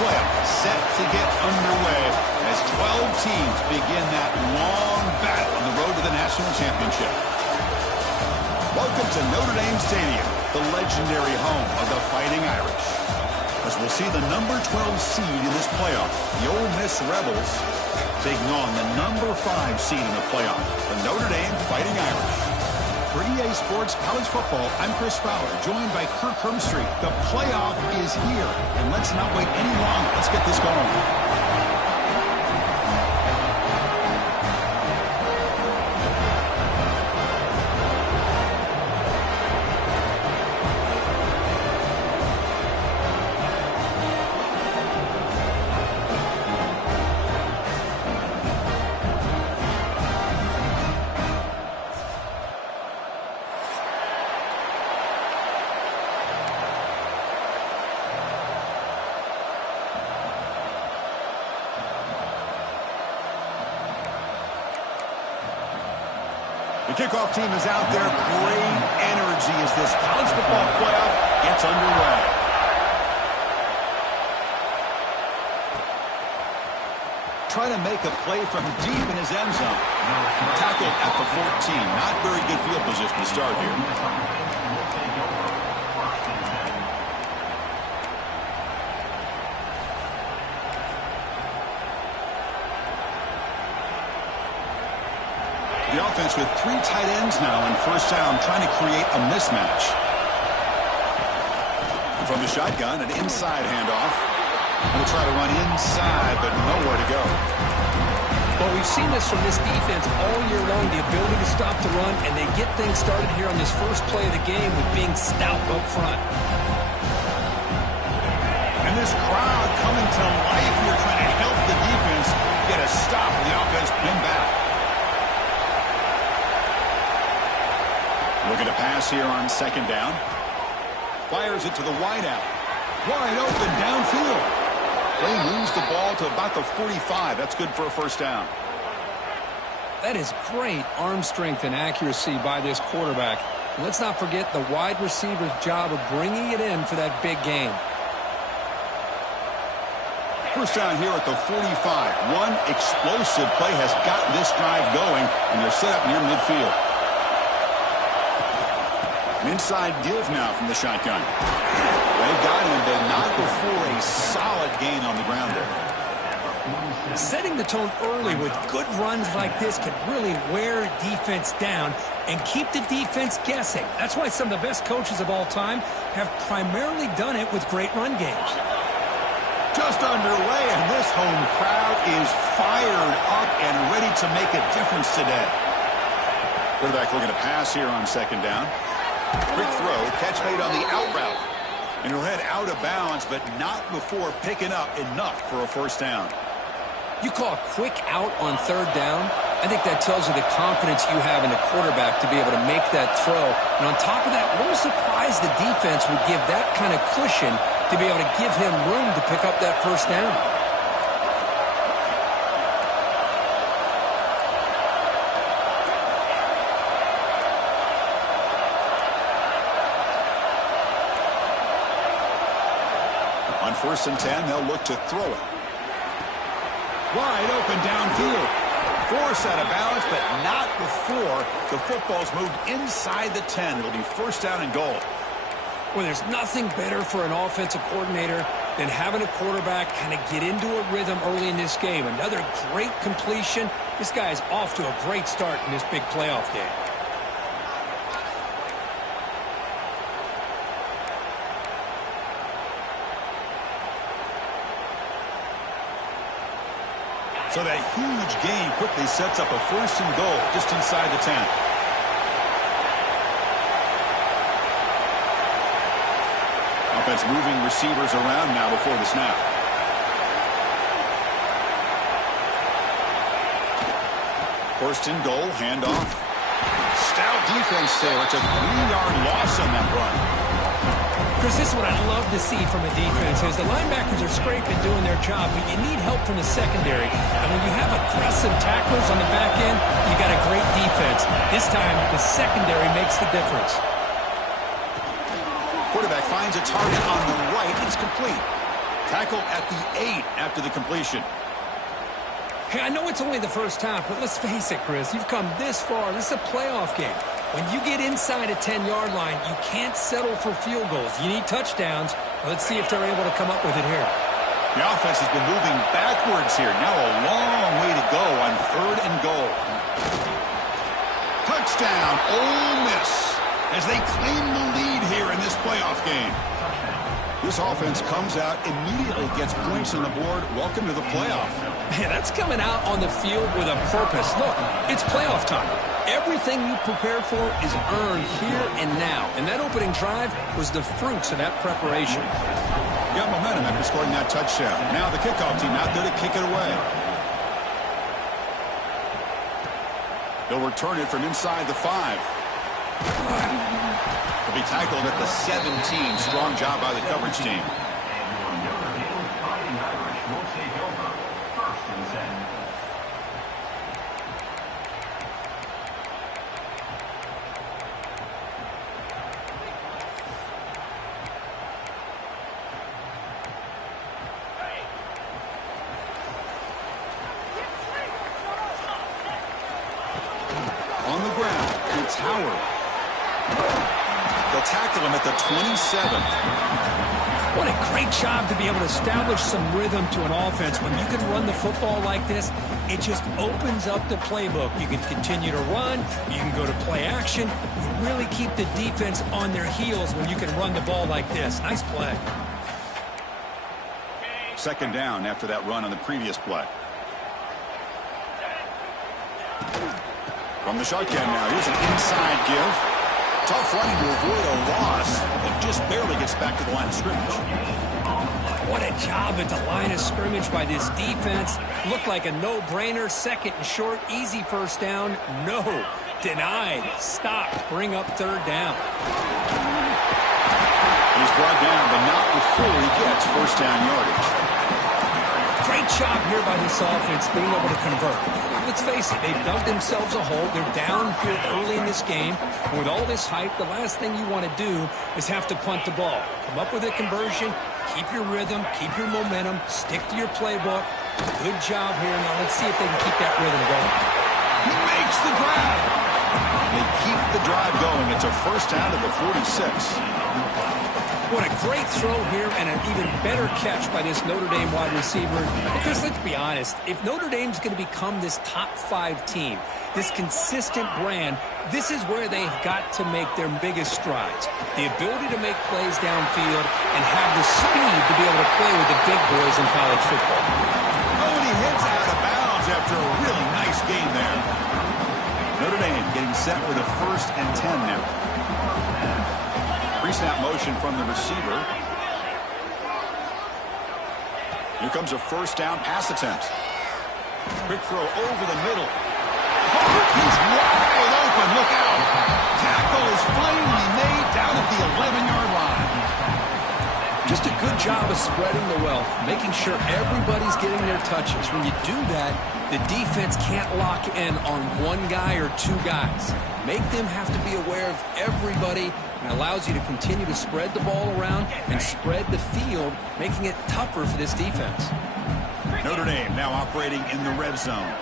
playoff set to get underway as 12 teams begin that long battle on the road to the national championship. Welcome to Notre Dame Stadium, the legendary home of the Fighting Irish. As we'll see the number 12 seed in this playoff, the Ole Miss Rebels, taking on the number 5 seed in the playoff, the Notre Dame Fighting Irish. For EA Sports College Football, I'm Chris Fowler, joined by Kirk Hermstreet. The playoff is here, and let's not wait any longer. Let's get this going. The kickoff team is out there. Great energy as this college football playoff gets underway. Trying to make a play from deep in his end zone. Tackled at the 14. Not very good field position to start here. The offense with 3 tight ends now in first down, trying to create a mismatch. From the shotgun, an inside handoff. We'll try to run inside, but nowhere to go. Well, we've seen this from this defense all year long, the ability to stop the run, and they get things started here on this first play of the game with being stout up front. And this crowd coming to life here, trying to help the defense get a stop with the offense pinned back. Looking to pass here on second down. Fires it to the wideout. Wide open downfield. They moves the ball to about the 45. That's good for a first down. That is great arm strength and accuracy by this quarterback. And let's not forget the wide receiver's job of bringing it in for that big game. First down here at the 45. One explosive play has gotten this drive going, and they're set up near midfield. An inside give now from the shotgun. They've got him, but not before a solid gain on the ground there. Setting the tone early with good runs like this can really wear defense down and keep the defense guessing. That's why some of the best coaches of all time have primarily done it with great run games. Just underway, and this home crowd is fired up and ready to make a difference today. Quarterback looking to pass here on second down. Quick throw, catch made on the out route. And he'll head out of bounds, but not before picking up enough for a first down. You call a quick out on third down? I think that tells you the confidence you have in the quarterback to be able to make that throw. And on top of that, a little surprised the defense would give that kind of cushion to be able to give him room to pick up that first down. On 1st and 10, they'll look to throw it. Wide open downfield. Force out of balance, but not before the football's moved inside the 10. It'll be first down and goal. Well, there's nothing better for an offensive coordinator than having a quarterback kind of get into a rhythm early in this game. Another great completion. This guy is off to a great start in this big playoff game. So that huge gain quickly sets up a first and goal just inside the 10. Offense moving receivers around now before the snap. First and goal, handoff. Stout defense there. It's a 3-yard loss on that run. Chris, this is what I love to see from a defense is the linebackers are scraping doing their job, but you need help from the secondary. And when you have aggressive tacklers on the back end, you got a great defense. This time, the secondary makes the difference. Quarterback finds a target on the right. It's complete. Tackle at the 8 after the completion. Hey, I know it's only the first half, but let's face it, Chris. You've come this far. This is a playoff game. When you get inside a 10-yard line, you can't settle for field goals. You need touchdowns. Let's see if they're able to come up with it here. The offense has been moving backwards here. Now a long way to go on 3rd and goal. Touchdown, Ole Miss, as they claim the lead here in this playoff game. This offense comes out, immediately gets points on the board. Welcome to the playoff. Man, that's coming out on the field with a purpose. Look, it's playoff time. Everything you prepared for is earned here and now. And that opening drive was the fruits of that preparation. Got momentum after scoring that touchdown. Now the kickoff team out there to kick it away. They'll return it from inside the 5. Will be tackled at the 17. Strong job by the coverage team. On the ground, it's Howard. They'll tackle him at the 27. What a great job to be able to establish some rhythm to an offense. When you can run the football like this, it just opens up the playbook. You can continue to run. You can go to play action. You really keep the defense on their heels when you can run the ball like this. Nice play. 2nd down after that run on the previous play. From the shotgun now, here's an inside give. Tough running to avoid a loss, but just barely gets back to the line of scrimmage. What a job at the line of scrimmage by this defense. Looked like a no-brainer. 2nd and short, easy 1st down. No, denied, stopped, bring up 3rd down. He's brought down, but not before he gets 1st down yardage. Great job here by this offense being able to convert. Let's face it, they've dug themselves a hole. They're down here early in this game. And with all this hype, the last thing you want to do is have to punt the ball. Come up with a conversion, keep your rhythm, keep your momentum, stick to your playbook. Good job here. Now let's see if they can keep that rhythm going. He makes the grab. They keep the drive going. It's a 1st down at the 46. What a great throw here and an even better catch by this Notre Dame wide receiver. Because let's be honest, if Notre Dame's going to become this top 5 team, this consistent brand, this is where they've got to make their biggest strides. The ability to make plays downfield and have the speed to be able to play with the big boys in college football. Oh, and he heads out of bounds after a really nice gain there. Notre Dame getting set for the 1st and 10 now. Pre-snap motion from the receiver. Here comes a 1st down pass attempt. Quick throw over the middle. He's wide open. Look out. Tackle is finally made down at the 11-yard line. Just a good job of spreading the wealth, making sure everybody's getting their touches. When you do that, the defense can't lock in on one guy or 2 guys. Make them have to be aware of everybody, and allows you to continue to spread the ball around and spread the field, making it tougher for this defense. Notre Dame now operating in the red zone.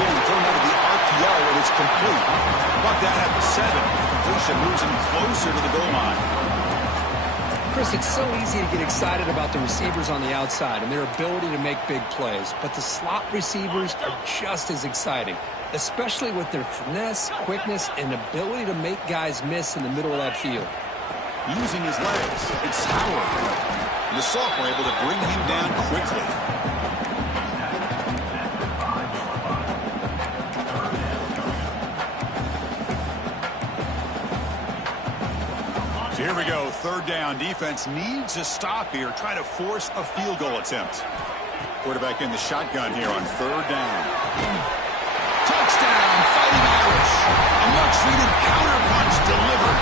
Getting thrown out of the RPO, and it's complete. Buck that at the 7. The completion moves him closer to the goal line. Chris, it's so easy to get excited about the receivers on the outside and their ability to make big plays, but the slot receivers are just as exciting, especially with their finesse, quickness, and ability to make guys miss in the middle of that field. Using his legs, it's Howard. The sophomore able to bring him down quickly. Here we go, 3rd down. Defense needs a stop here. Try to force a field goal attempt. Quarterback in the shotgun here on 3rd down. Touchdown, Fighting Irish. A much-needed counterpunch delivered.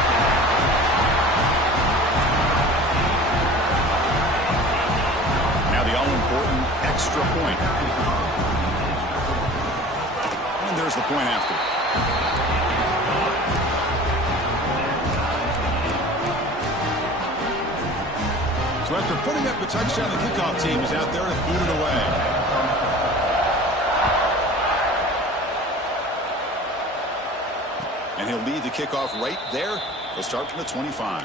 Now the all-important extra point. And there's the point after. So after putting up the touchdown, the kickoff team is out there to boot it away. And he'll lead the kickoff right there. He'll start from the 25.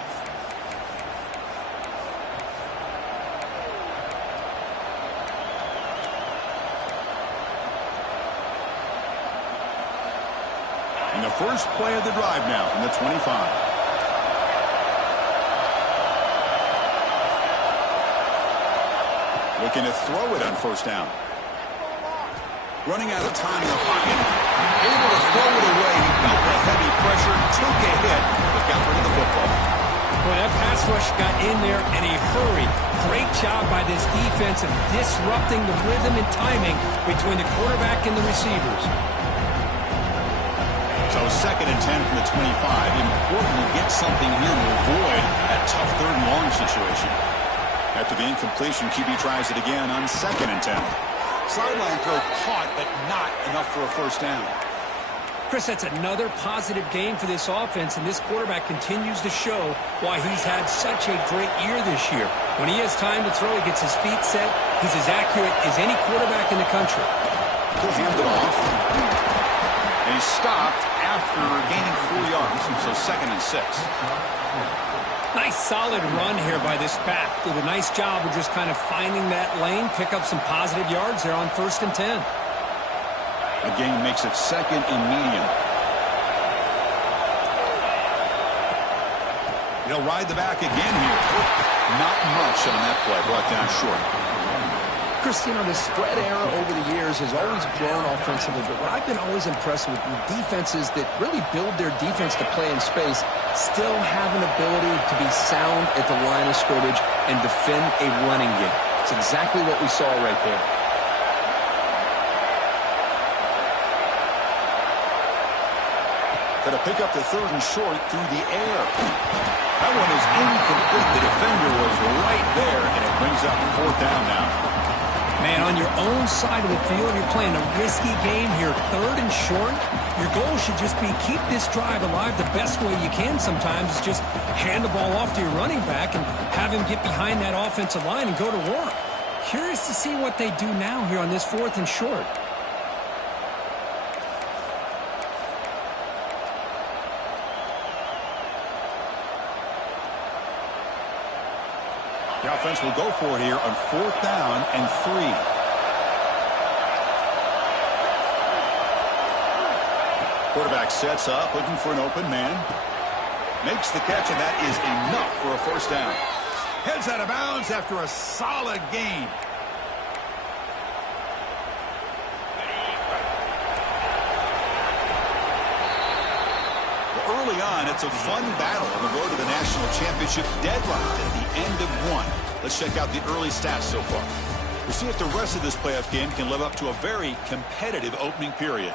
And the first play of the drive now from the 25. Looking to throw it on first down. Running out of time in the pocket. Able to throw it away. He felt the heavy pressure, took a hit, but got rid of the football. Boy, that pass rush got in there in a hurry. Great job by this defense of disrupting the rhythm and timing between the quarterback and the receivers. So 2nd and 10 from the 25. Important to get something here to avoid that tough 3rd and long situation. After the incompletion, QB tries it again on 2nd and 10. Sideline throw caught, but not enough for a first down. Chris, that's another positive game for this offense, and this quarterback continues to show why he's had such a great year this year. When he has time to throw, he gets his feet set. He's as accurate as any quarterback in the country. He'll hand it off. And he's stopped after gaining 4 yards, so 2nd and 6. Nice solid run here by this back. Did a nice job of just kind of finding that lane, pick up some positive yards there on 1st and 10. The game makes it 2nd and medium. He'll ride the back again here. Not much on that play, brought down short. Chris, you know, the spread era over the years has always grown offensively, but what I've been always impressed with defenses that really build their defense to play in space still have an ability to be sound at the line of scrimmage and defend a running game. It's exactly what we saw right there. Going to pick up the 3rd and short through the air. That one is incomplete. The defender was right there, and it brings up 4th down now. Man, on your own side of the field, you're playing a risky game here. 3rd and short. Your goal should just be keep this drive alive the best way you can sometimes. Is just hand the ball off to your running back and have him get behind that offensive line and go to work. Curious to see what they do now here on this 4th and short. The offense will go for it here on 4th down and 3. Quarterback sets up, looking for an open man. Makes the catch, and that is enough for a first down. Heads out of bounds after a solid gain. Early on, it's a fun battle on the road to the national championship, deadlocked at the end of 1. Let's check out the early stats so far. We'll see if the rest of this playoff game can live up to a very competitive opening period.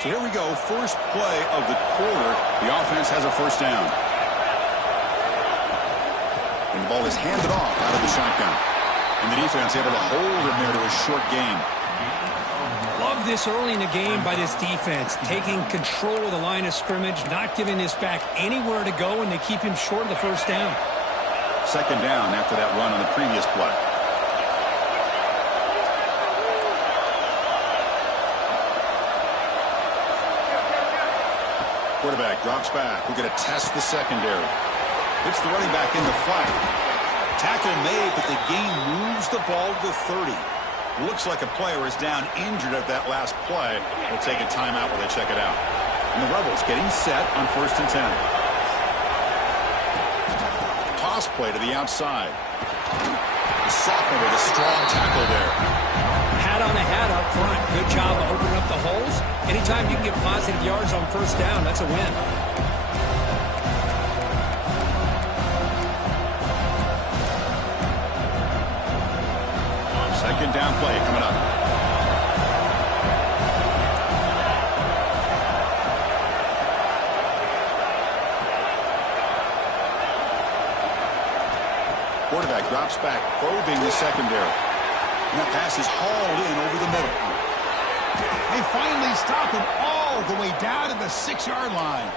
So here we go, first play of the quarter. The offense has a first down. And the ball is handed off out of the shotgun. And the defense able to hold him there to a short gain. Love this early in the game by this defense, taking control of the line of scrimmage, not giving this back anywhere to go, and they keep him short of the first down. 2nd down after that run on the previous play. Quarterback drops back. We're going to test the secondary. Hits the running back in the flat. Tackle made, but the gain moves the ball to the 30. Looks like a player is down injured at that last play. We'll take a timeout while they check it out. And the Rebels getting set on 1st and 10. Toss play to the outside. The sophomore with a strong tackle there. Hat on the hat up front. Good job of opening up the holes. Anytime you can get positive yards on first down, that's a win. 2nd down play coming up. Quarterback drops back, probing the secondary. And that pass is hauled in over the middle. They finally stop him all the way down to the 6-yard line.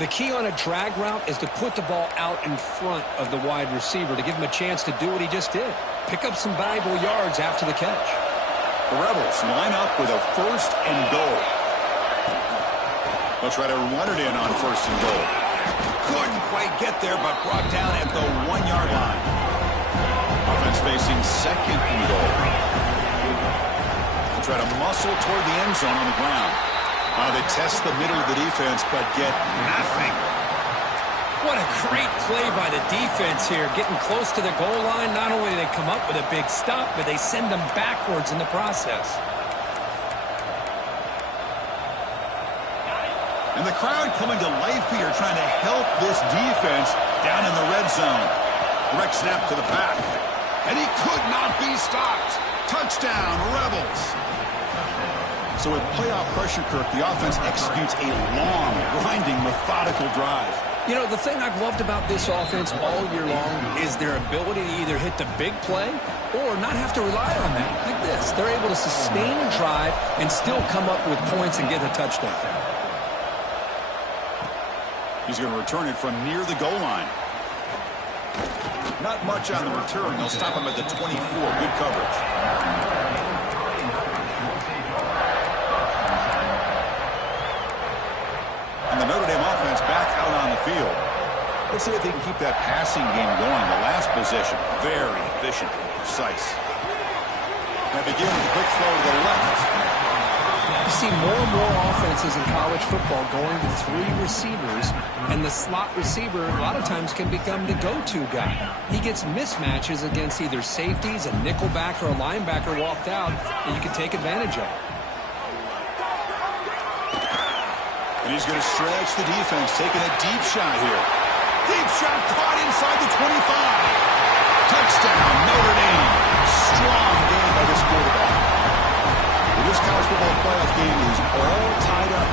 The key on a drag route is to put the ball out in front of the wide receiver to give him a chance to do what he just did. Pick up some valuable yards after the catch. The Rebels line up with a 1st and goal. They'll try to run it in on 1st and goal. Couldn't quite get there, but brought down at the 1-yard line. Offense facing 2nd and goal. They'll try to muscle toward the end zone on the ground. They test the middle of the defense, but get nothing. What a great play by the defense here. Getting close to the goal line, not only do they come up with a big stop, but they send them backwards in the process. And the crowd coming to life here, trying to help this defense down in the red zone. Direct snap to the pack. And he could not be stopped. Touchdown, Rebels. So with playoff pressure, Kirk, the offense executes a long, grinding, methodical drive. You know, the thing I've loved about this offense all year long is their ability to either hit the big play or not have to rely on that. Like this. They're able to sustain a drive and still come up with points and get a touchdown. He's going to return it from near the goal line. Not much on the return. They'll stop him at the 24. Good coverage. And the Notre Dame offense back out on the field. Let's see if they can keep that passing game going. The last possession, very efficient and precise. They begin with a quick throw to the left. You see more and more offenses in college football going to 3 receivers, and the slot receiver a lot of times can become the go-to guy. He gets mismatches against either safeties, a nickelback, or a linebacker walked out, and you can take advantage of it. And he's going to stretch the defense, taking a deep shot here. Deep shot caught inside the 25. Touchdown, Notre Dame. Strong game by this quarterback. Well, this college football playoff game is all tied up.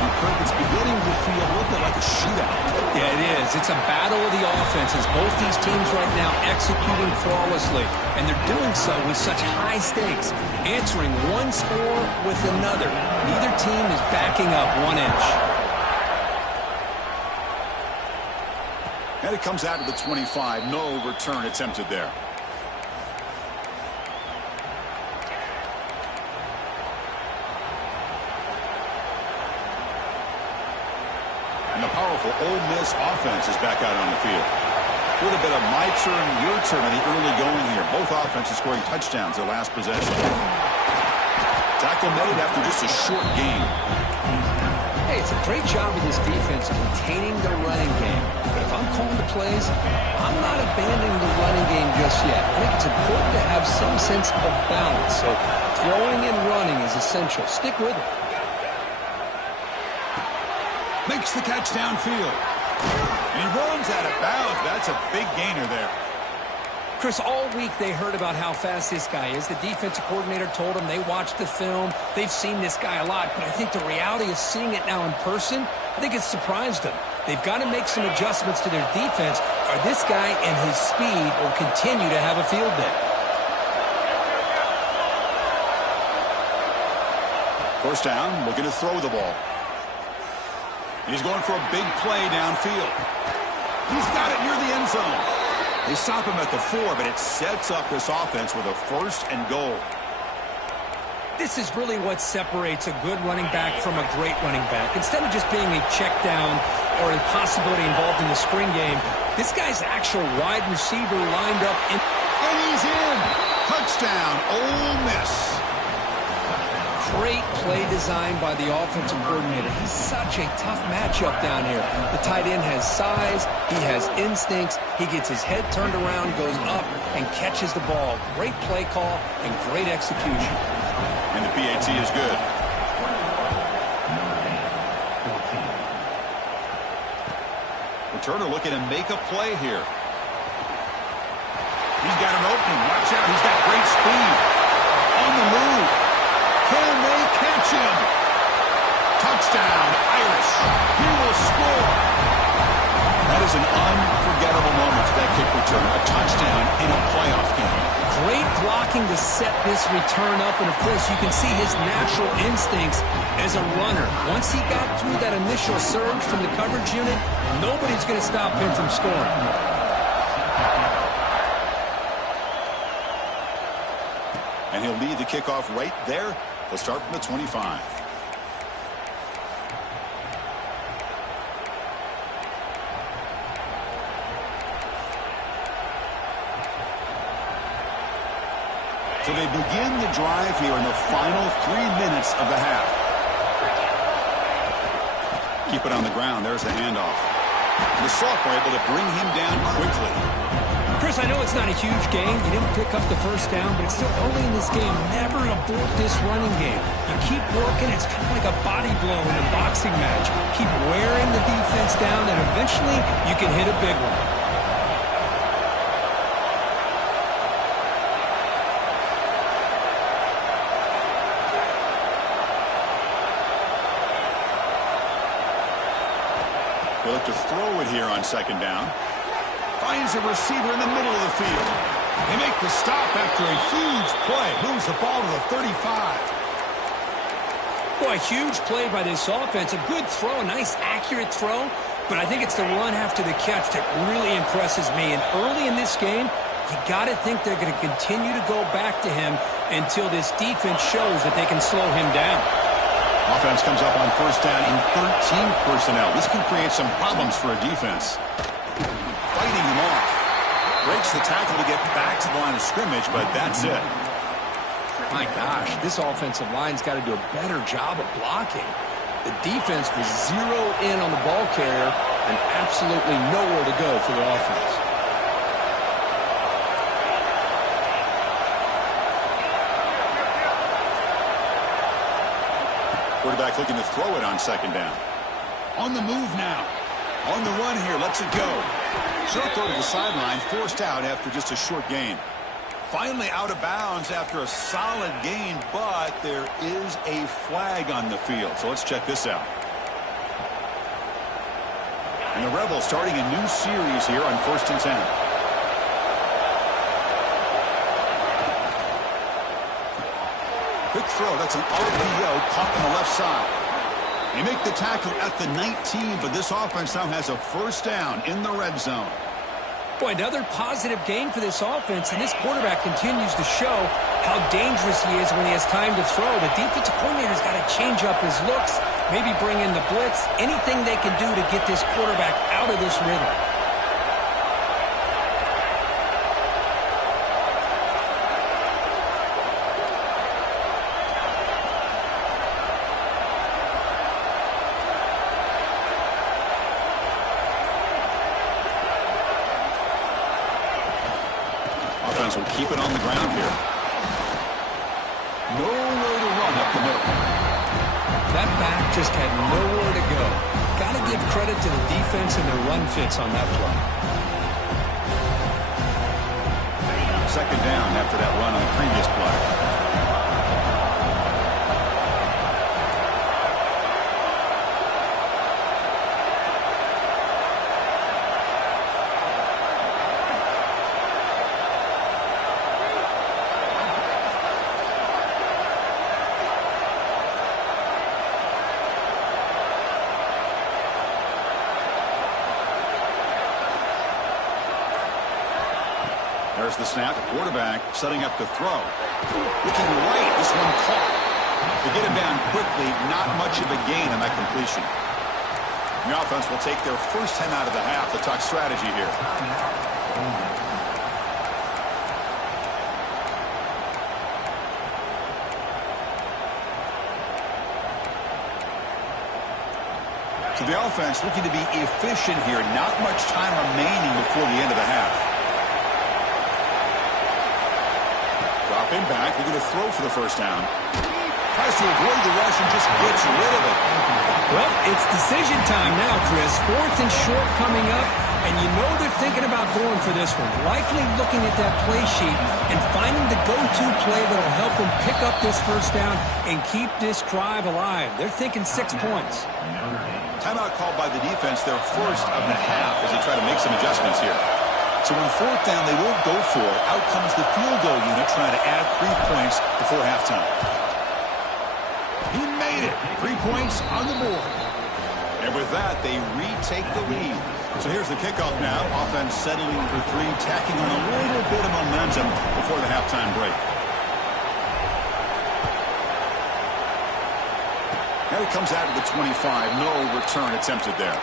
It's beginning to feel a little bit like a shootout. Yeah, it is. It's a battle of the offenses. Both these teams right now executing flawlessly, and they're doing so with such high stakes, answering one score with another. Neither team is backing up 1 inch. And it comes out to the 25. No return attempted there. And the powerful Ole Miss offense is back out on the field. A little bit of my turn, your turn in the early going here. Both offenses scoring touchdowns their last possession. Tackle made after just a short game. Hey, it's a great job of this defense containing the running game. But if I'm calling the plays, I'm not abandoning the running game just yet. I think it's important to have some sense of balance. So throwing and running is essential. Stick with it. Makes the catch downfield. And he runs out of bounds. That's a big gainer there. Chris, all week they heard about how fast this guy is. The defensive coordinator told them they watched the film. They've seen this guy a lot. But I think the reality of seeing it now in person, I think it's surprised them. They've got to make some adjustments to their defense, or this guy and his speed will continue to have a field day. First down, looking to throw the ball. He's going for a big play downfield. He's got it near the end zone. They stop him at the 4, but it sets up this offense with a 1st and goal. This is really what separates a good running back from a great running back. Instead of just being a check down or a possibility involved in the screen game, this guy's actual wide receiver lined up. And he's in. Touchdown, Ole Miss. Great play design by the offensive coordinator. He's such a tough matchup down here. The tight end has size, he has instincts, he gets his head turned around, goes up, and catches the ball. Great play call and great execution. And the PAT is good. Returner looking to make a play here. He's got an opening. Watch out, he's got great speed. On the move. Can they catch him? Touchdown, Irish. He will score. That is an unforgettable moment for that kick return. A touchdown in a playoff game. Great blocking to set this return up, and of course you can see his natural instincts as a runner. Once he got through that initial surge from the coverage unit, nobody's going to stop him from scoring. And he'll lead the kickoff right there. He'll start from the 25. So they begin the drive here in the final 3 minutes of the half. Keep it on the ground. There's the handoff. The sophomore able to bring him down quickly. Chris, I know it's not a huge game. You didn't pick up the first down, but it's still early in this game. Never abort this running game. You keep working. It's kind of like a body blow in a boxing match. Keep wearing the defense down, and eventually you can hit a big one. They look to throw it here on second down. Finds a receiver in the middle of the field. They make the stop after a huge play. Moves the ball to the 35. Boy, a huge play by this offense. A good throw, a nice accurate throw. But I think it's the run after the catch that really impresses me. And early in this game, you got to think they're going to continue to go back to him until this defense shows that they can slow him down. Offense comes up on first down in 13 personnel. This can create some problems for a defense. Fighting him off. Breaks the tackle to get back to the line of scrimmage, but that's it. My gosh, this offensive line's got to do a better job of blocking. The defense was zero in on the ball carrier and absolutely nowhere to go for the offense. Quarterback looking to throw it on second down. On the move now. On the run here. Lets it go. Short throw to the sideline. Forced out after just a short gain. Finally out of bounds after a solid gain, but there is a flag on the field. So let's check this out. And the Rebels starting a new series here on 1st and 10. Quick throw. That's an RPO caught on the left side. They make the tackle at the 19, but this offense now has a first down in the red zone. Boy, another positive game for this offense, and this quarterback continues to show how dangerous he is when he has time to throw. The defensive coordinator's got to change up his looks, maybe bring in the blitz, anything they can do to get this quarterback out of this rhythm. Will keep it on the ground here. Nowhere to run up the middle. That back just had nowhere to go. Got to give credit to the defense and their run fits on that play. Second down after that run on the previous play. There's the snap. Quarterback setting up the throw. Looking right. This one caught. To get him down quickly, not much of a gain on that completion. The offense will take their first 10 out of the half. To talk strategy here. So the offense looking to be efficient here. Not much time remaining before the end of the half. Dropping back, looking to throw for the first down. Tries to avoid the rush and just gets rid of it. Well, it's decision time now, Chris. 4th and short coming up, and you know they're thinking about going for this one. Likely looking at that play sheet and finding the go-to play that will help them pick up this first down and keep this drive alive. They're thinking 6 points. Timeout called by the defense, their first of the half, as they try to make some adjustments here. So on fourth down, they won't go for it. Out comes the field goal unit trying to add 3 points before halftime. He made it. 3 points on the board. And with that, they retake the lead. So here's the kickoff now. Offense settling for 3, tacking on a little bit of momentum before the halftime break. Now he comes out of the 25. No return attempted there.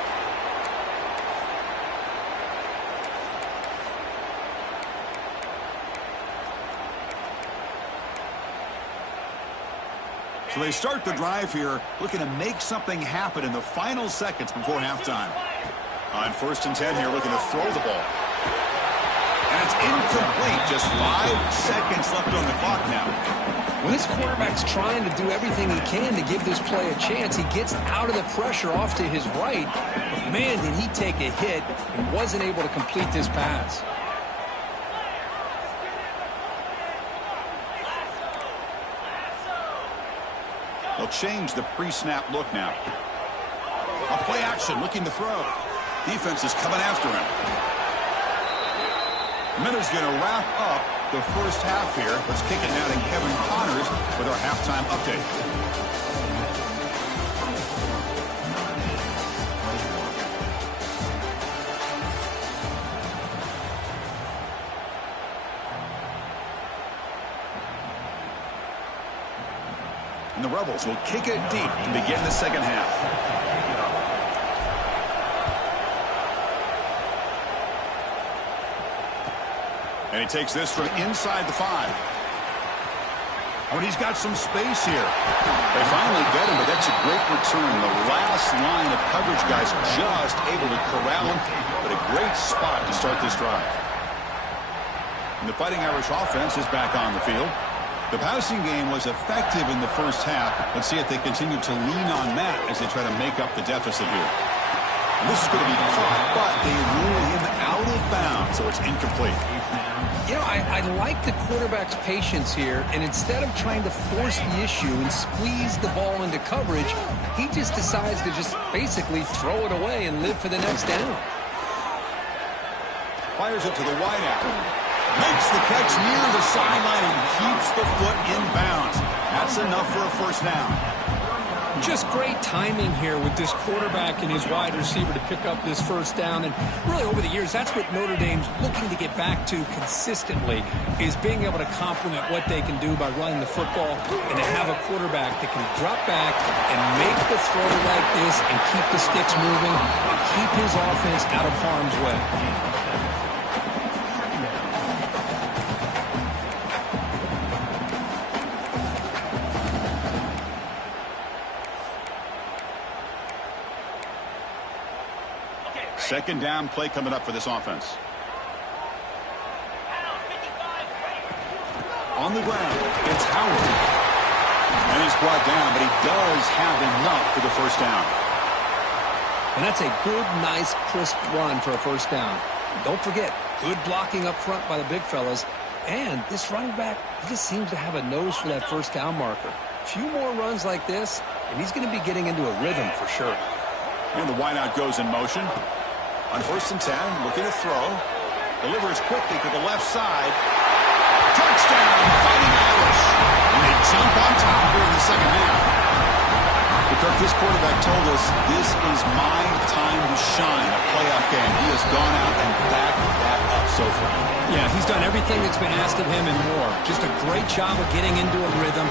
So they start the drive here, looking to make something happen in the final seconds before halftime. On 1st and 10 here, looking to throw the ball. And it's incomplete. Just 5 seconds left on the clock now. When this quarterback's trying to do everything he can to give this play a chance, he gets out of the pressure off to his right. But man, did he take a hit and wasn't able to complete this pass. They'll change the pre-snap look now. A play action, looking to throw. Defense is coming after him. Minter's going to wrap up the first half here. Let's kick it now to Kevin Connors with our halftime update. And the Rebels will kick it deep to begin the second half. And he takes this from inside the 5. Oh, and he's got some space here. They finally get him, but that's a great return. The last line of coverage guys just able to corral him, but a great spot to start this drive. And the Fighting Irish offense is back on the field. The passing game was effective in the first half. Let's see if they continue to lean on that as they try to make up the deficit here. And this is going to be caught, but they rule him out of bounds, so it's incomplete. You know, I like the quarterback's patience here, and instead of trying to force the issue and squeeze the ball into coverage, he just decides to just basically throw it away and live for the next down. Fires it to the wideout. Makes the catch near the sideline and keeps the foot in bounds. That's enough for a first down. Just great timing here with this quarterback and his wide receiver to pick up this first down. And really over the years, that's what Notre Dame's looking to get back to consistently, is being able to complement what they can do by running the football and to have a quarterback that can drop back and make the throw like this and keep the sticks moving and keep his offense out of harm's way. Second down play coming up for this offense. On the ground, it's Howard. And he's brought down, but he does have enough for the first down. And that's a good, nice, crisp run for a first down. Don't forget, good blocking up front by the big fellas. And this running back, he just seems to have a nose for that first down marker. A few more runs like this, and he's going to be getting into a rhythm for sure. And the wideout goes in motion. On 1st and 10, looking to throw. Delivers quickly to the left side. Touchdown, Fighting Irish. And they jump on top here in the second half. Because this quarterback told us, this is my time to shine, a playoff game. He has gone out and backed that up so far. Yeah, he's done everything that's been asked of him and more. Just a great job of getting into a rhythm.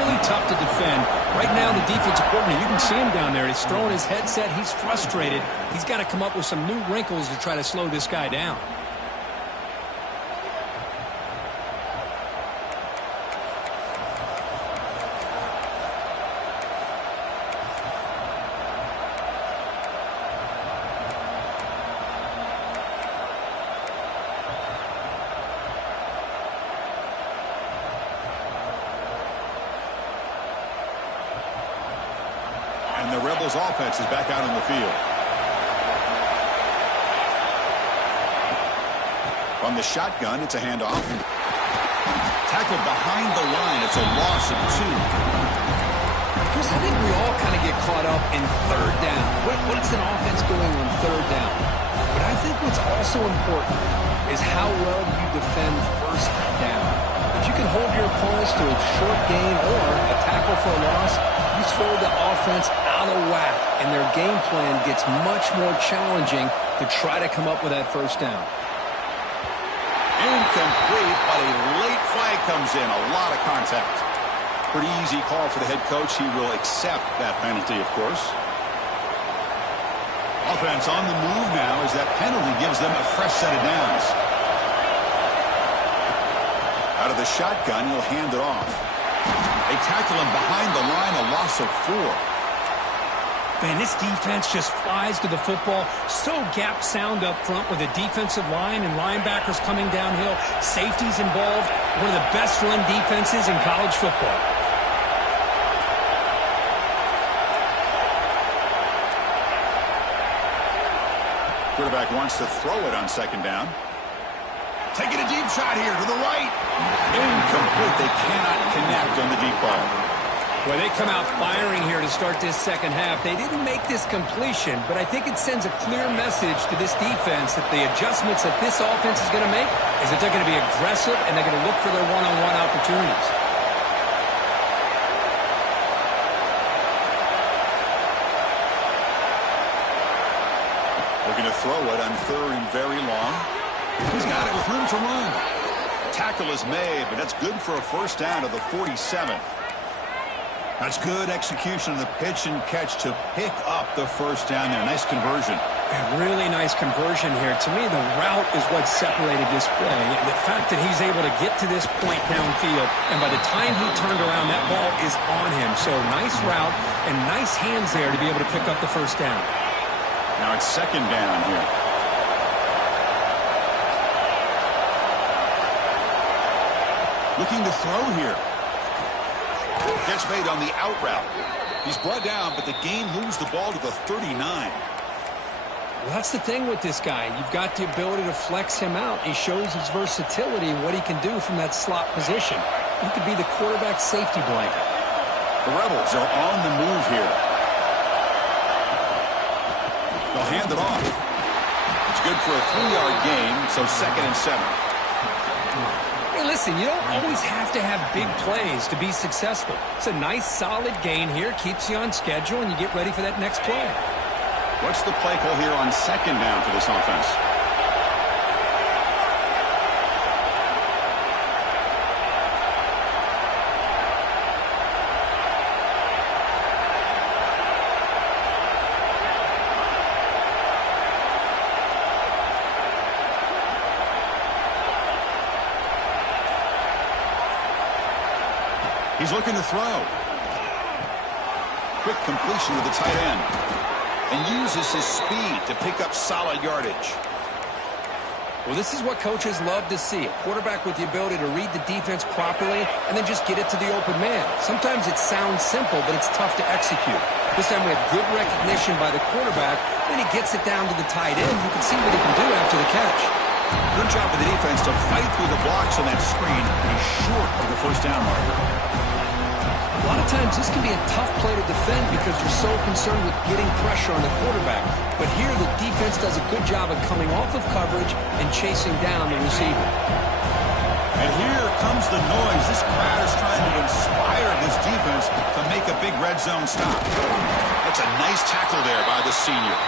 Really tough to defend. Right now, the defensive coordinator, you can see him down there. He's throwing his headset. He's frustrated. He's got to come up with some new wrinkles to try to slow this guy down. And the Rebels offense is back out on the field. From the shotgun, it's a handoff. Tackled behind the line. It's a loss of 2. Chris, I think we all kind of get caught up in third down. What's an offense doing on third down? But I think what's also important is how well do you defend first down. If you can hold your opponents to a short gain or a tackle for a loss, you throw the offense out of whack, and their game plan gets much more challenging to try to come up with that first down. Incomplete, but a late flag comes in. A lot of contact. Pretty easy call for the head coach. He will accept that penalty, of course. Offense on the move now as that penalty gives them a fresh set of downs. Out of the shotgun, he'll hand it off. They tackle him behind the line, a loss of 4. Man, this defense just flies to the football. So gap sound up front with a defensive line and linebackers coming downhill. Safeties involved. One of the best run defenses in college football. Quarterback wants to throw it on second down. Taking a deep shot here to the right. Incomplete. They cannot connect on the deep ball. Well, they come out firing here to start this second half. They didn't make this completion, but I think it sends a clear message to this defense that the adjustments that this offense is going to make is that they're going to be aggressive and they're going to look for their one-on-one opportunities. They're going to throw it on third and very long. He's got it with room to run. Tackle is made, but that's good for a first down to the 47. That's good execution of the pitch and catch to pick up the first down there. Nice conversion. Really nice conversion here. To me, the route is what separated this play. The fact that he's able to get to this point downfield, and by the time he turned around, that ball is on him. So nice route and nice hands there to be able to pick up the first down. Now it's second down here. Looking to throw here. Catch made on the out route. He's brought down, but the gain moves the ball to the 39. Well, that's the thing with this guy. You've got the ability to flex him out. He shows his versatility and what he can do from that slot position. He could be the quarterback safety blanket. The Rebels are on the move here. They'll hand it off. It's good for a 3-yard gain, so second and 7. Hey, listen, you don't always have to have big plays to be successful. It's a nice, solid gain here. Keeps you on schedule, and you get ready for that next play. What's the play call here on second down for this offense? He's looking to throw. Quick completion to the tight end. And uses his speed to pick up solid yardage. Well, this is what coaches love to see. A quarterback with the ability to read the defense properly and then just get it to the open man. Sometimes it sounds simple, but it's tough to execute. This time we have good recognition by the quarterback. Then he gets it down to the tight end. You can see what he can do after the catch. Good job of the defense to fight through the blocks on that screen. He's short of the first down marker. A lot of times this can be a tough play to defend because you're so concerned with getting pressure on the quarterback. But here the defense does a good job of coming off of coverage and chasing down the receiver. And here comes the noise. This crowd is trying to inspire this defense to make a big red zone stop. That's a nice tackle there by the senior.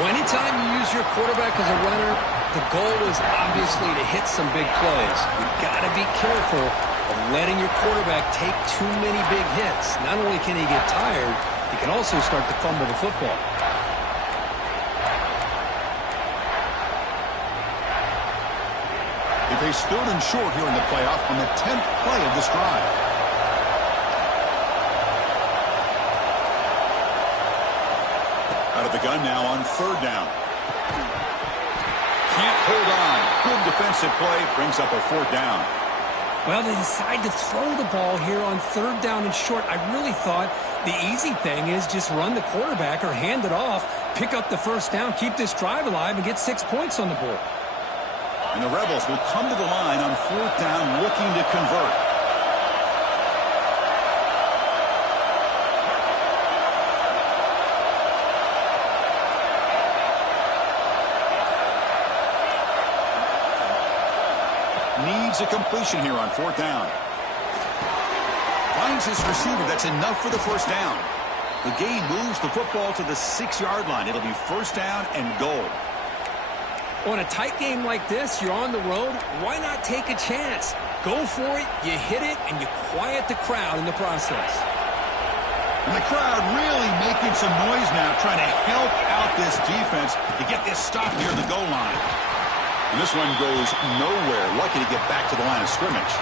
Well, anytime you use your quarterback as a runner, the goal is obviously to hit some big plays. You've got to be careful of letting your quarterback take too many big hits. Not only can he get tired, he can also start to fumble the football. They face third and short here in the playoff on the 10th play of this drive. Out of the gun now on third down. Can't hold on. Good defensive play. Brings up a fourth down. Well, they decide to throw the ball here on third down and short. I really thought the easy thing is just run the quarterback or hand it off, pick up the first down, keep this drive alive, and get 6 points on the board. And the Rebels will come to the line on fourth down looking to convert. Needs a completion here on 4th down. Finds his receiver. That's enough for the first down. The gain moves the football to the 6-yard line. It'll be 1st down and goal. On a tight game like this, you're on the road. Why not take a chance? Go for it, you hit it, and you quiet the crowd in the process. And the crowd really making some noise now, trying to help out this defense to get this stop near the goal line. And this one goes nowhere. Lucky to get back to the line of scrimmage.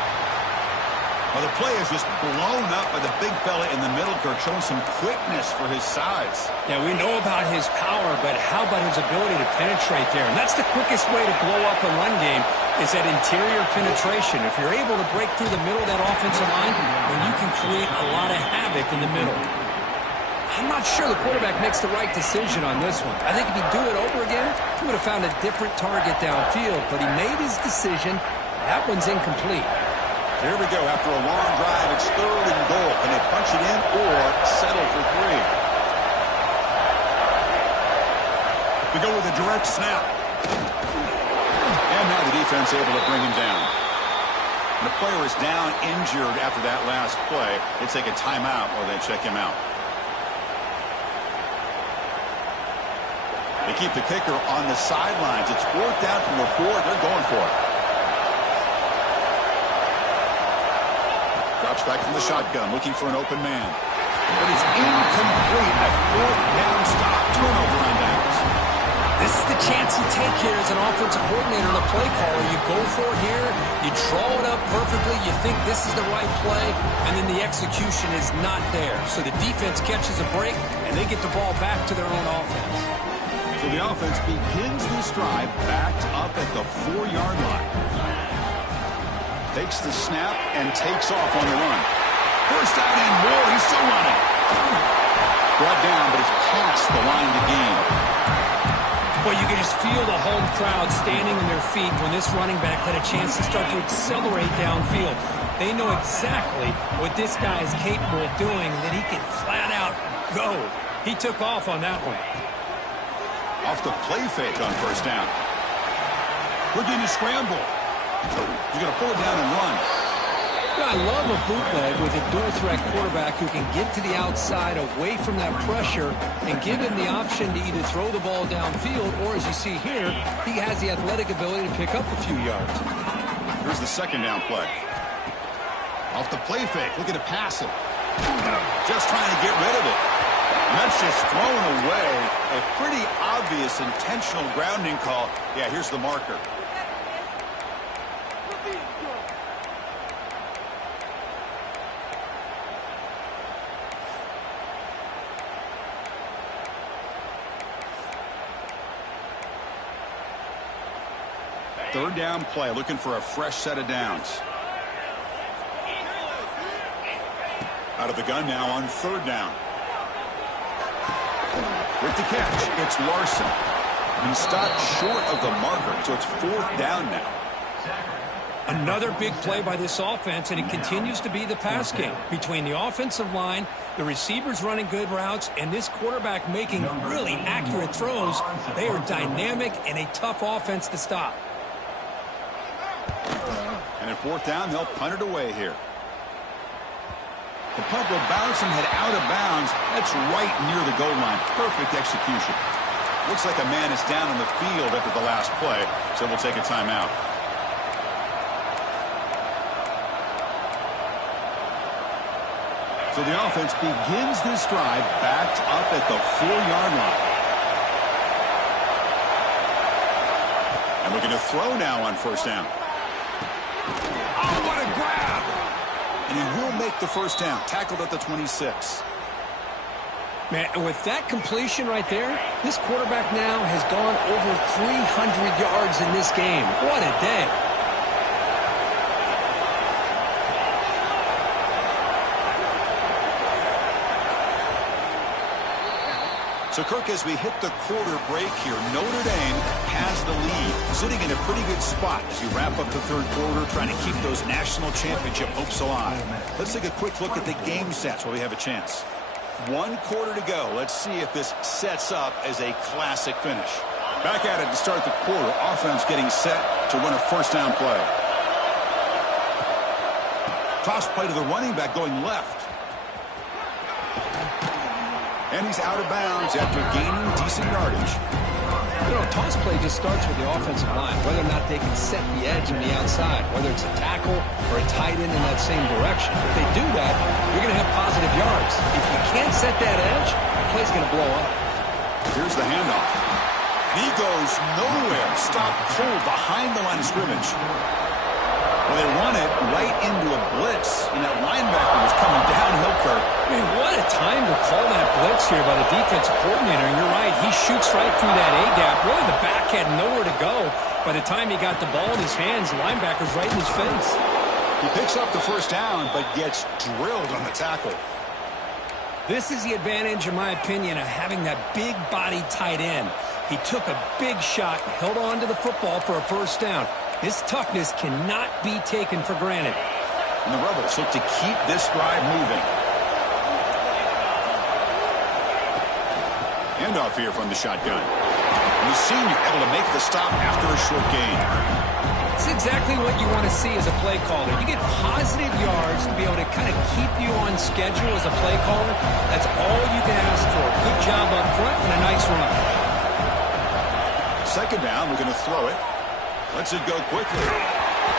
Well, the play is just blown up by the big fella in the middle, Kirk, showing some quickness for his size. Yeah, we know about his power, but how about his ability to penetrate there? And that's the quickest way to blow up a run game is that interior penetration. If you're able to break through the middle of that offensive line, then you can create a lot of havoc in the middle. I'm not sure the quarterback makes the right decision on this one. I think if he'd do it over again, he would have found a different target downfield, but he made his decision. That one's incomplete. Here we go. After a long drive, it's 3rd and goal. Can they punch it in or settle for 3? We go with a direct snap. And now the defense able to bring him down. And the player is down injured after that last play. They take a timeout or they check him out. They keep the kicker on the sidelines. It's 4th down from the 4. They're going for it. Drops back from the shotgun, looking for an open man. But it's incomplete. A 4th down stop. Turnover on downs. This is the chance you take here as an offensive coordinator and a play caller. You go for it here. You draw it up perfectly. You think this is the right play, and then the execution is not there. So the defense catches a break, and they get the ball back to their own offense. So the offense begins this drive backed up at the 4-yard line. Takes the snap and takes off on the run. First down and more. He's still running. Brought down, but it's past the line to gain. Well, you can just feel the home crowd standing on their feet when this running back had a chance to start to accelerate downfield. They know exactly what this guy is capable of doing, and that he can flat out go. He took off on that one. Off the play fake on first down. Looking to scramble. He's going to pull it down and run. I love a bootleg with a dual-threat quarterback who can get to the outside away from that pressure and give him the option to either throw the ball downfield or, as you see here, he has the athletic ability to pick up a few yards. Here's the 2nd down play. Off the play fake. Looking to pass it. Just trying to get rid of it. And that's just thrown away. A pretty obvious intentional grounding call. Yeah, here's the marker. Third down play, looking for a fresh set of downs. Out of the gun now on 3rd down. With the catch, it's Larson. He stopped short of the marker, so it's 4th down now. Another big play by this offense, and it continues to be the pass game. Between the offensive line, the receivers running good routes, and this quarterback making really accurate throws, they are dynamic and a tough offense to stop. And at 4th down, they'll punt it away here. The punt will bounce and head out of bounds. That's right near the goal line. Perfect execution. Looks like a man is down on the field after the last play, so we'll take a timeout. So the offense begins this drive backed up at the 4-yard line. And looking to throw now on first down. Oh, what a grab! And he will make the first down. Tackled at the 26. Man, with that completion right there, this quarterback now has gone over 300 yards in this game. What a day. So, Kirk, as we hit the quarter break here, Notre Dame has the lead, sitting in a pretty good spot as you wrap up the 3rd quarter, trying to keep those national championship hopes alive. Let's take a quick look at the game stats while we have a chance. 1 quarter to go. Let's see if this sets up as a classic finish. Back at it to start the quarter. Offense getting set to run a first down play. Toss play to the running back going left. And he's out of bounds after gaining decent yardage. You know, toss play just starts with the offensive line, whether or not they can set the edge on the outside, whether it's a tackle or a tight end in that same direction. If they do that, you're going to have positive yards. If you can't set that edge, the play's going to blow up. Here's the handoff. He goes nowhere. Stop cold behind the line of scrimmage. Well, they run it right into a blitz, and that linebacker was coming downhill, Kurt. Man, what a time to call that blitz here by the defensive coordinator. And you're right, he shoots right through that A-gap. Really, the back had nowhere to go. By the time he got the ball in his hands, the linebacker's right in his face. He picks up the first down, but gets drilled on the tackle. This is the advantage, in my opinion, of having that big body tight end. He took a big shot, held on to the football for a first down. His toughness cannot be taken for granted. And the Rebels look to keep this drive moving. Handoff here from the shotgun. And the senior able to make the stop after a short gain. It's exactly what you want to see as a play caller. You get positive yards to be able to kind of keep you on schedule as a play caller. That's all you can ask for. Good job up front and a nice run. Second down, we're going to throw it. Lets it go quickly.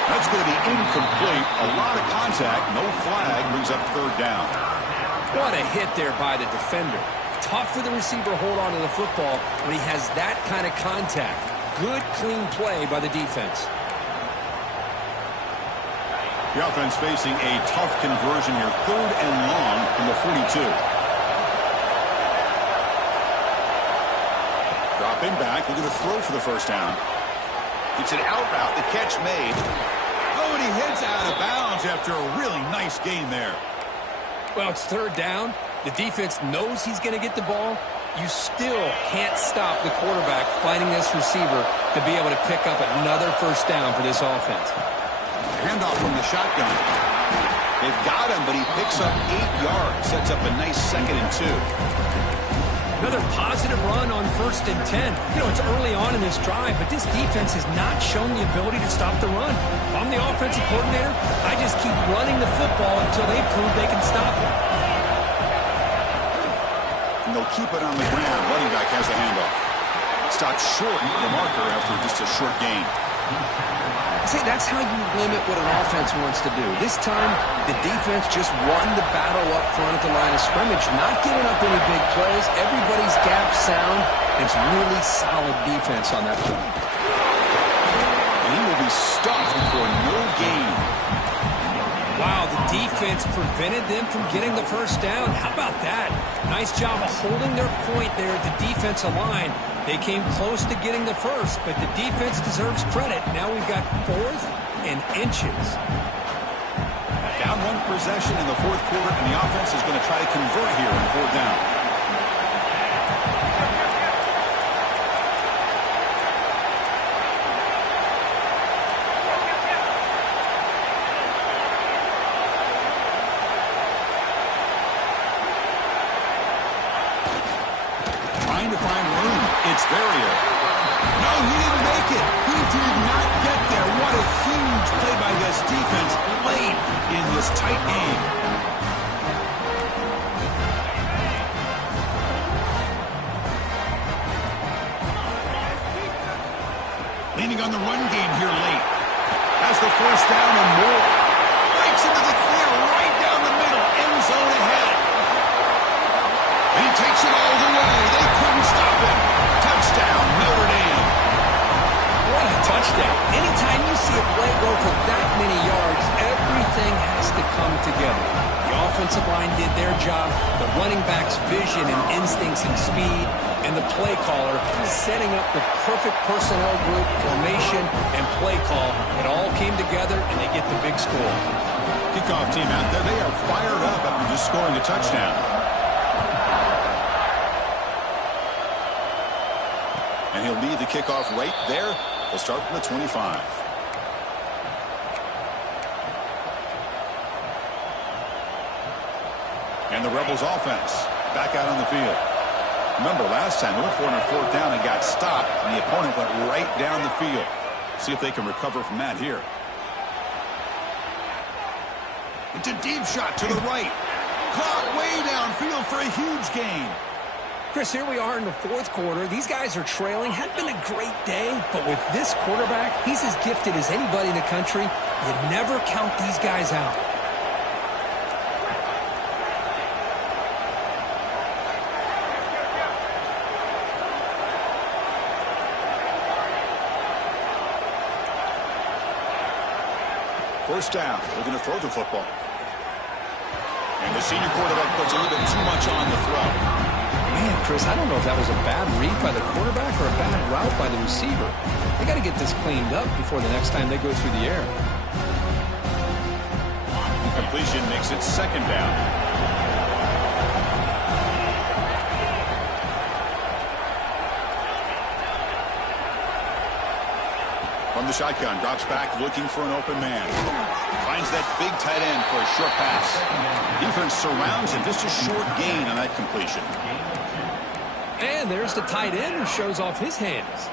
That's going to be incomplete. A lot of contact. No flag. Brings up third down. What a hit there by the defender. Tough for the receiver to hold on to the football when he has that kind of contact. Good, clean play by the defense. The offense facing a tough conversion here. Third and long from the 42. Dropping back. We're going to throw for the first down. It's an out route. The catch made. Oh, and he heads out of bounds after a really nice gain there. Well, it's third down. The defense knows he's going to get the ball. You still can't stop the quarterback finding this receiver to be able to pick up another first down for this offense. Handoff from the shotgun. They've got him, but he picks up 8 yards. Sets up a nice 2nd and 2. Another positive run on 1st and 10. You know, it's early on in this drive, but this defense has not shown the ability to stop the run. If I'm the offensive coordinator, I just keep running the football until they prove they can stop it. And they'll keep it on the ground. Running back has the handoff. Stopped short of the marker after just a short gain. See, that's how you limit what an offense wants to do. This time, the defense just won the battle up front at the line of scrimmage, not giving up any big plays. Everybody's gap sound. It's really solid defense on that play. And he will be stuffed for no gain. Wow, the defense prevented them from getting the first down. How about that? Nice job of holding their point there at the defensive line. They came close to getting the first, but the defense deserves credit. Now we've got 4th and inches. Down 1 possession in the 4th quarter, and the offense is going to try to convert here on 4th down. Trying to find room. It's Verrier. No, he didn't make it. He did not get there. What a huge play by this defense late in this tight game. Leaning on the run game here late. Has the first down and more. Breaks into the clear right down the middle. End zone ahead. And he takes it all the way. They couldn't stop him. Touchdown, Notre Dame. What a touchdown. Anytime you see a play go for that many yards, everything has to come together. The offensive line did their job, the running back's vision and instincts and speed, and the play caller setting up the perfect personnel group, formation, and play call. It all came together, and they get the big score. Kickoff team out there, they are fired up after just scoring a touchdown. And he'll lead the kickoff right there. They'll start from the 25. And the Rebels offense back out on the field. Remember, last time they went for it on 4th down and got stopped, and the opponent went right down the field. See if they can recover from that here. It's a deep shot to the right. Caught way downfield for a huge gain. Chris, here we are in the fourth quarter. These guys are trailing. Hadn't been a great day, but with this quarterback, he's as gifted as anybody in the country. You never count these guys out. First down. We're going to throw the football. And the senior quarterback puts a little bit too much on the throw. Man, Chris, I don't know if that was a bad read by the quarterback or a bad route by the receiver. They got to get this cleaned up before the next time they go through the air. Completion makes it second down. From the shotgun, drops back looking for an open man. Finds that big tight end for a short pass. Defense surrounds him, just a short gain on that completion. And there's the tight end who shows off his hands.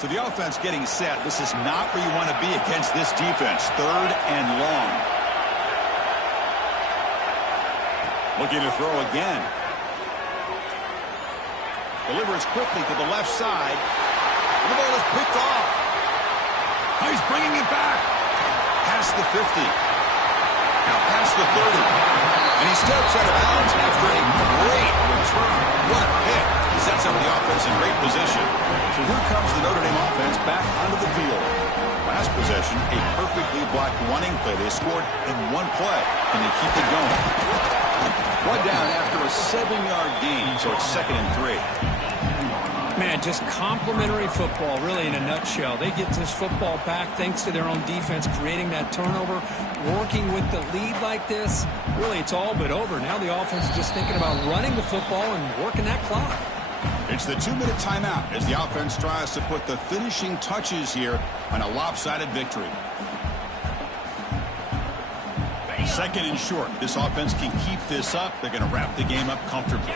So the offense getting set. This is not where you want to be against this defense. Third and long. Looking to throw again. Delivers quickly to the left side. The ball is picked off. Oh, he's bringing it back. Past the 50. Now past the 30. And he steps out of bounds after a great return. What a pick. He sets up the offense in great position. So here comes the Notre Dame offense back onto the field. Last possession, a perfectly blocked running play. They scored in one play, and they keep it going. One down after a 7-yard gain, so it's 2nd and 3. Man, just complimentary football, really, in a nutshell. They get this football back thanks to their own defense, creating that turnover, working with the lead like this. Really, it's all but over. Now the offense is just thinking about running the football and working that clock. It's the 2-minute timeout as the offense tries to put the finishing touches here on a lopsided victory. 2nd and short. This offense can keep this up. They're going to wrap the game up comfortably.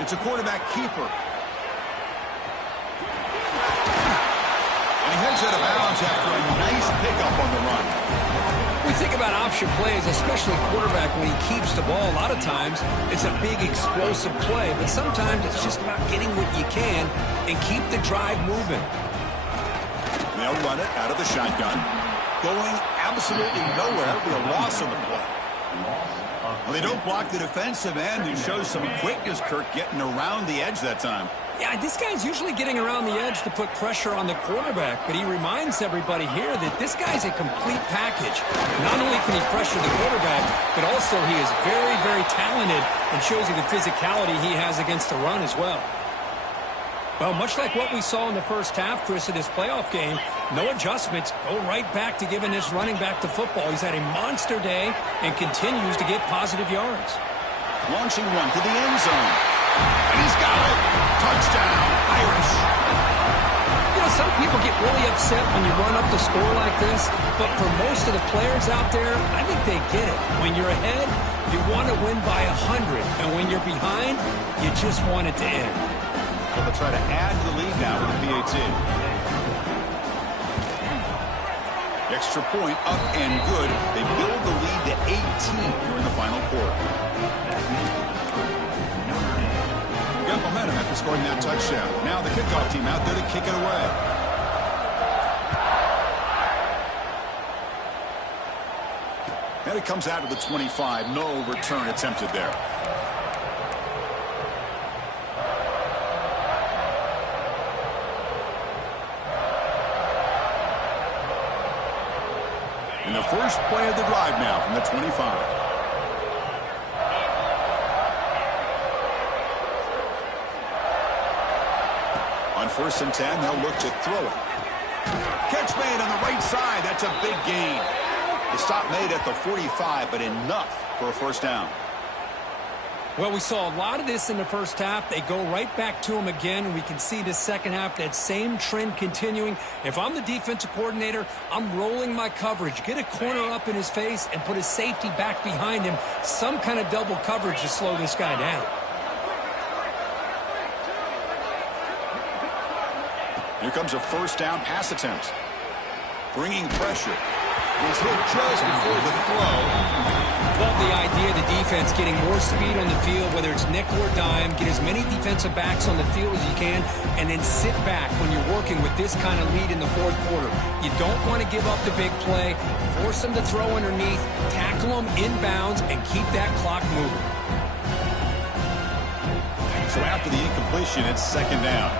It's a quarterback keeper. And he heads out of bounds after a nice pickup on the run. We think about option plays, especially quarterback when he keeps the ball. A lot of times it's a big explosive play, but sometimes it's just about getting what you can and keep the drive moving. They'll run it out of the shotgun. Going absolutely nowhere. It'll be a loss on the play. Well, they don't block the defensive end, who shows some quickness, Kirk, getting around the edge that time. Yeah, this guy's usually getting around the edge to put pressure on the quarterback, but he reminds everybody here that this guy's a complete package. Not only can he pressure the quarterback, but also he is very, very talented and shows you the physicality he has against the run as well. Well, much like what we saw in the first half, Chris, of this playoff game, no adjustments. Go right back to giving this running back the football. He's had a monster day and continues to get positive yards. Launching one to the end zone. And he's got it. Touchdown, Irish. You know, some people get really upset when you run up the score like this, but for most of the players out there, I think they get it. When you're ahead, you want to win by 100, and when you're behind, you just want it to end. Well, they'll try to add to the lead now with the PAT. Extra point up and good. They build the lead to 18 here in the final quarter. Got momentum after scoring that touchdown. Now the kickoff team out there to kick it away. And it comes out to the 25. No return attempted there. In the first play of the drive now from the 25. On 1st and 10, they'll look to throw it. Catch made on the right side. That's a big gain. The stop made at the 45, but enough for a first down. Well, we saw a lot of this in the first half. They go right back to him again, and we can see this second half, that same trend continuing. If I'm the defensive coordinator, I'm rolling my coverage. Get a corner up in his face and put his safety back behind him. Some kind of double coverage to slow this guy down. Here comes a first down pass attempt. Bringing pressure. He's hit just before the throw. Love the idea of the defense getting more speed on the field, whether it's nickel or dime. Get as many defensive backs on the field as you can, and then sit back when you're working with this kind of lead in the fourth quarter. You don't want to give up the big play. Force them to throw underneath, tackle them inbounds, and keep that clock moving. So after the incompletion, it's second down.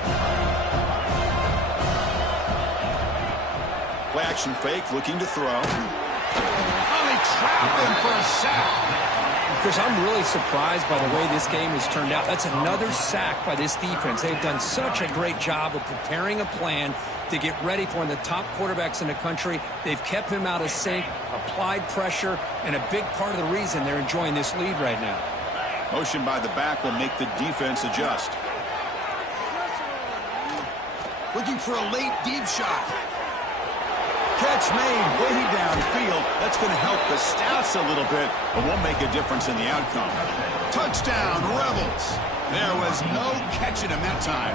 Play action fake, looking to throw. Oh, they trap him for a sack. Chris, I'm really surprised by the way this game has turned out. That's another sack by this defense. They've done such a great job of preparing a plan to get ready for one of the top quarterbacks in the country. They've kept him out of sync, applied pressure, and a big part of the reason they're enjoying this lead right now. Motion by the back will make the defense adjust. Looking for a late deep shot. Catch made way downfield. That's going to help the Stats a little bit, but won't make a difference in the outcome. Touchdown, Rebels. There was no catching him that time.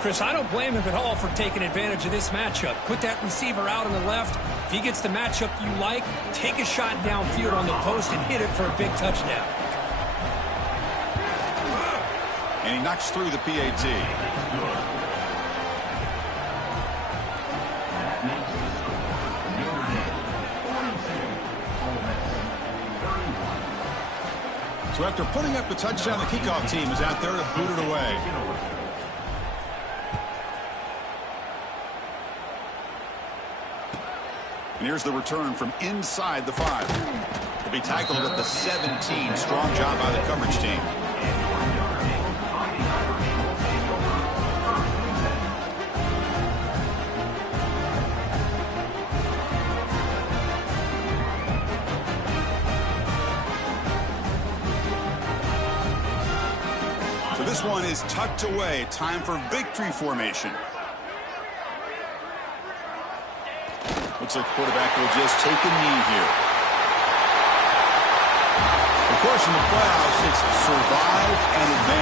Chris, I don't blame him at all for taking advantage of this matchup. Put that receiver out on the left. If he gets the matchup you like, take a shot downfield on the post and hit it for a big touchdown. And he knocks through the PAT. So after putting up the touchdown, the kickoff team is out there to boot it away. And here's the return from inside the 5. He'll be tackled at the 17. Strong job by the coverage team. This one is tucked away. Time for victory formation. Looks like the quarterback will just take a knee here. Of course, in the playoffs, it's survive and advance.